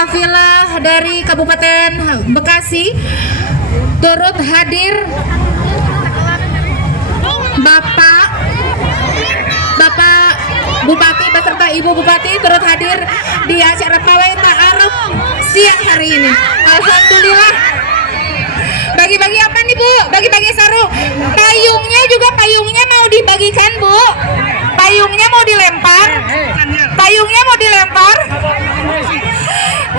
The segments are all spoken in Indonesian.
kafilah dari Kabupaten Bekasi turut hadir Bapak Bupati beserta Ibu Bupati turut hadir di acara pawai ta'aruf siang hari ini. Alhamdulillah. Bagi-bagi apa nih Bu? Bagi-bagi sarung. Payungnya mau dibagikan Bu. Payungnya mau dilempar.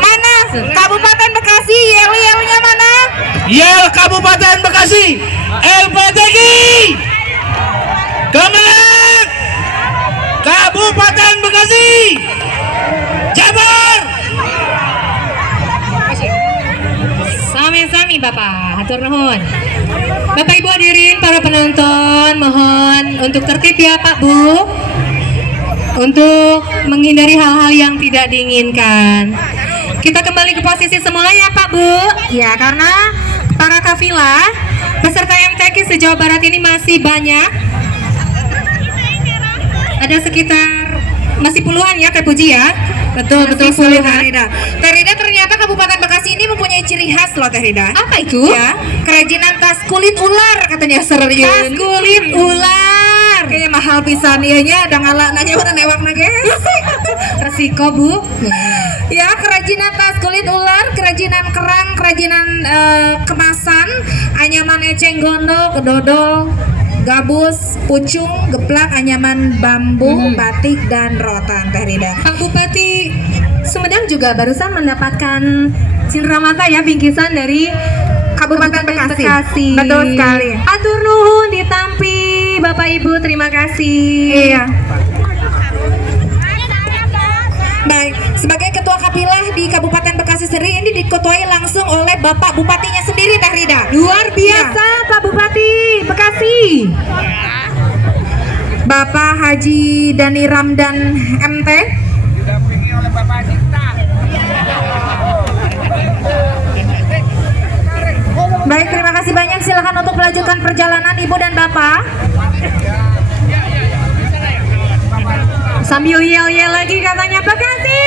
Mana? Kabupaten Bekasi, yel-yelnya mana? Yel Kabupaten Bekasi, LPTG. Kemenang Kabupaten Bekasi, Jabar. Sami-sami Bapak, hatur nuhun. Bapak Ibu hadirin para penonton, mohon untuk tertib ya Pak Bu, untuk menghindari hal-hal yang tidak diinginkan. Kita kembali ke posisi semula ya Pak Bu. Ya, karena para kafilah peserta MTQ se-Jawa Barat ini masih banyak. Ada sekitar masih puluhan ya Teh Puji ya. Betul puluhan. Teh Rida, ternyata Kabupaten Bekasi ini mempunyai ciri khas loh Teh Rida. Apa itu? Ya, kerajinan tas kulit ular katanya serius. Tas kulit ular. Kayaknya mahal pisan ieunya ada ngalak nanya mana newak nage. Resiko Bu. Ya, kerajinan tas kulit ular, kerajinan kerang, kerajinan kemasan, anyaman eceng gondok, dodol, gabus, pucung, geplak, anyaman bambu, batik, dan rotan Teh Rida. Pak Bupati Sumedang juga barusan mendapatkan cindramata ya, bingkisan dari Kabupaten Bekasi. Betul sekali. Atur nuhun ditampi Bapak Ibu, terima kasih. Iya. Baik, sebagai ketua kapilah di Kabupaten Bekasi sendiri ini diketuai langsung oleh Bapak Bupatinya sendiri Teh Rida. Luar biasa ya. Pak Bupati Bekasi. Bapak Haji Dani Ramdan MT. Didampingi oleh Bapak Cinta. Baik, terima kasih banyak. Silakan untuk melanjutkan perjalanan Ibu dan Bapak. Sambil yel-yel lagi katanya Bekasi.